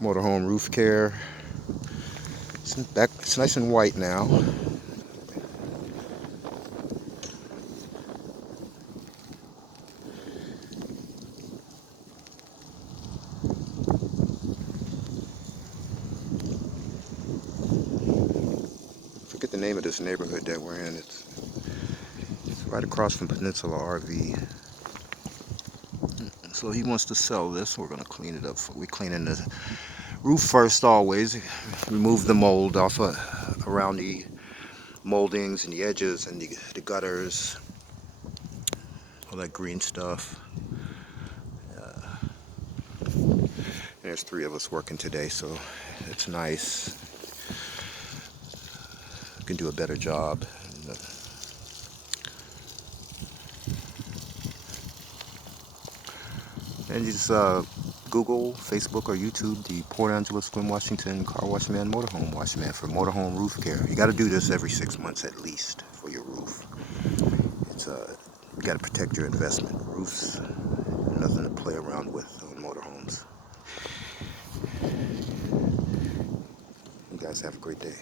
Motorhome roof care. It's nice and white now. Forget the name of this neighborhood that we're in. It's right across from Peninsula RV. So he wants to sell this. We're gonna clean it up. We're cleaning the roof first always. Remove the mold off around the moldings and the edges and the gutters. All that green stuff. There's 3 of us working today, so it's nice. We can do a better job. And you just Google, Facebook, or YouTube the Port Angeles-Sequim, Washington car wash man, motorhome wash man for motorhome roof care. You got to do this every 6 months at least for your roof. It's you got to protect your investment. Roofs, nothing to play around with on motorhomes. You guys have a great day.